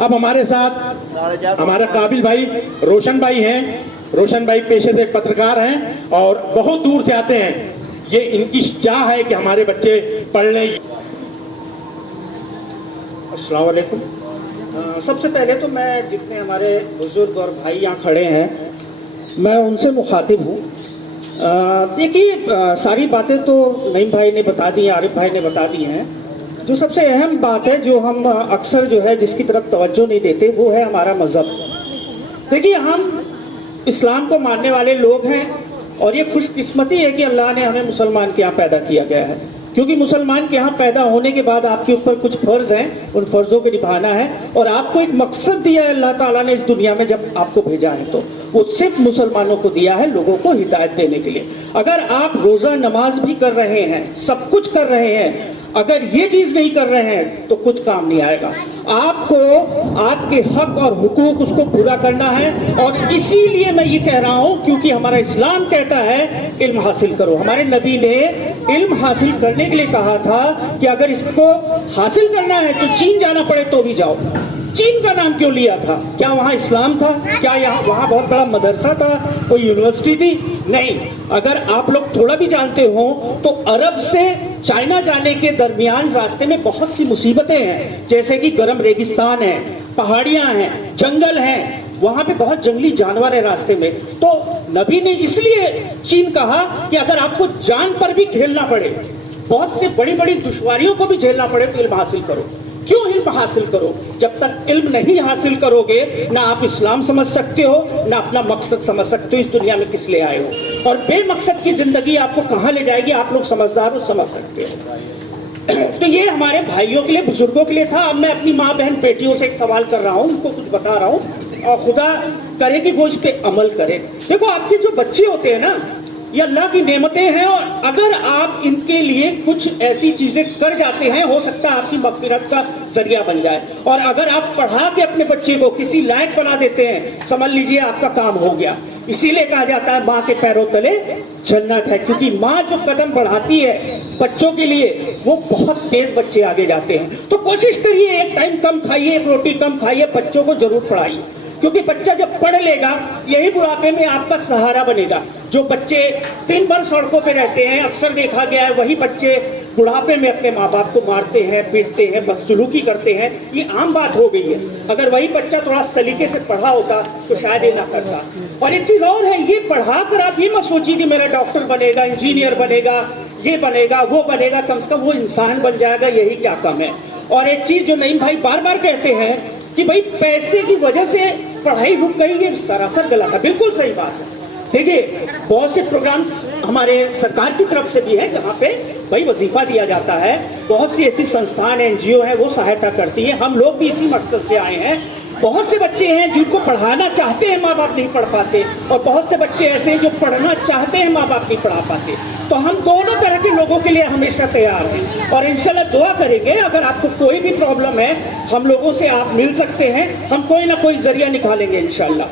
اب ہمارے ساتھ ہمارا قابل بھائی روشن بھائی ہیں. روشن بھائی پیشے سے پترکار ہیں اور بہت دور سے آتے ہیں. یہ ان کی چاہ ہے کہ ہمارے بچے پڑھ لیں. السلام علیکم. سب سے پہلے تو میں جتنے ہمارے بزرگ اور بھائی یہاں کھڑے ہیں میں ان سے مخاطب ہوں. دیکھیے ساری باتیں تو نعیم بھائی نے بتا دی ہیں, عارف بھائی نے بتا دی ہیں. جو سب سے اہم بات ہے جو ہم اکثر جو ہے جس کی طرف توجہ نہیں دیتے وہ ہے ہمارا مذہب. دیکھیے ہم اسلام کو ماننے والے لوگ ہیں اور یہ خوش قسمتی ہے کہ اللہ نے ہمیں مسلمان کے یہاں پیدا کیا گیا ہے, کیونکہ مسلمان کے یہاں پیدا ہونے کے بعد آپ کے اوپر کچھ فرض ہیں, ان فرضوں کو نبھانا ہے اور آپ کو ایک مقصد دیا ہے اللہ تعالیٰ نے اس دنیا میں جب آپ کو بھیجا ہے تو وہ صرف مسلمانوں کو دیا ہے, لوگوں کو ہدایت دینے کے لیے. اگر آپ روزہ نماز بھی کر رہے ہیں, سب کچھ کر رہے ہیں, اگر یہ چیز نہیں کر رہے ہیں تو کچھ کام نہیں آئے گا. آپ کو آپ کے حق اور حقوق اس کو پورا کرنا ہے اور اسی لیے میں یہ کہہ رہا ہوں کیونکہ ہمارا اسلام کہتا ہے علم حاصل کرو. ہمارے نبی نے علم حاصل کرنے کے لیے کہا تھا کہ اگر اس کو حاصل کرنا ہے تو چین جانا پڑے تو بھی جاؤ. چین کا نام کیوں لیا تھا؟ کیا وہاں اسلام تھا؟ کیا وہاں بہت بڑا مدرسہ تھا, کوئی یونیورسٹی تھی؟ نہیں. اگر آپ لوگ تھوڑا بھی جانتے ہوں تو عرب سے چائنا جانے کے درمیان راستے میں بہت سی مصیبتیں ہیں, جیسے کہ گرم ریگستان ہے, پہاڑیاں ہیں, جنگل ہیں, وہاں پہ بہت جنگلی جانور ہیں راستے میں. تو نبی نے اس لیے چین کہا کہ اگر آپ کو جان پر بھی کھیلنا پڑے, بہت سے بڑی بڑی دشواریوں کو بھی جھیلنا پڑے تو علم حاصل کرو. کیوں علم حاصل کرو؟ جب تک علم نہیں حاصل کرو گے نہ آپ اسلام سمجھ سکتے ہو نہ اپنا مقصد سمجھ سکتے ہو اس دنیا میں کس لیے آئے ہو, اور بے مقصد کی زندگی آپ کو کہاں لے جائے گی آپ لوگ سمجھدار ہو, سمجھ سکتے ہو. تو یہ ہمارے بھائیوں کے لیے, بزرگوں کے لیے تھا. اب میں اپنی ماں بہن بیٹیوں سے ایک سوال کر رہا ہوں, ان کو کچھ بتا رہا ہوں اور خدا کرے کہ وہ اس پہ عمل کرے. دیکھو آپ کے جو بچے ہوتے ہیں نا یہ اللہ کی نعمتیں ہیں, اور اگر آپ ان کے لیے کچھ ایسی چیزیں کر جاتے ہیں ہو سکتا ہے آپ کی مغفرت کا ذریعہ بن جائے. اور اگر آپ پڑھا کے اپنے بچے کو کسی لائق بنا دیتے ہیں سمجھ لیجئے آپ کا کام ہو گیا. اسی لیے کہا جاتا ہے ماں کے پیروں تلے جنت ہے, کیونکہ ماں جو قدم بڑھاتی ہے بچوں کے لیے وہ بہت تیز بچے آگے جاتے ہیں. تو کوشش کریے ایک ٹائم کم کھائیے, ایک روٹی کم کھائیے, بچوں کو ضرور پڑھائیے, کیونکہ بچہ جب پڑھ لے گا یہی بڑھاپے میں آپ کا سہارا بنے گا. جو بچے دن بھر سڑکوں پہ رہتے ہیں اکثر دیکھا گیا ہے وہی بچے بڑھاپے میں اپنے ماں باپ کو مارتے ہیں, پیٹتے ہیں, بدسلوکی کرتے ہیں. یہ عام بات ہو گئی ہے. اگر وہی بچہ تھوڑا سلیقے سے پڑھا ہوتا تو شاید یہ نہ کرتا. اور ایک چیز اور ہے, یہ پڑھا کر آپ یہ مت سوچیے کہ میرا ڈاکٹر بنے گا, انجینئر بنے گا, یہ بنے گا, وہ بنے گا. کم سے کم وہ انسان بن جائے گا, یہی کیا کم ہے. اور ایک چیز جو نعیم بھائی بار بار کہتے ہیں کہ بھائی پیسے کی وجہ سے پڑھائی رک گئی, یہ سراسر غلط ہے. بالکل صحیح بات ہے. دیکھیے بہت سے پروگرامز ہمارے سرکار کی طرف سے بھی ہے جہاں پہ بھائی وظیفہ دیا جاتا ہے. بہت سی ایسی سنستھان NGO ہیں وہ سہایتا کرتی ہیں. ہم لوگ بھی اسی مقصد سے آئے ہیں. بہت سے بچے ہیں جن کو پڑھانا چاہتے ہیں ماں باپ نہیں پڑھ پاتے, اور بہت سے بچے ایسے ہیں جو پڑھنا چاہتے ہیں ماں باپ نہیں پڑھا پاتے. تو ہم دونوں طرح کے لوگوں کے لیے ہمیشہ تیار ہیں اور انشاءاللہ دعا کریں گے. اگر آپ کو کوئی بھی پرابلم ہے ہم لوگوں سے آپ مل سکتے ہیں, ہم کوئی نہ کوئی ذریعہ نکالیں گے انشاءاللہ.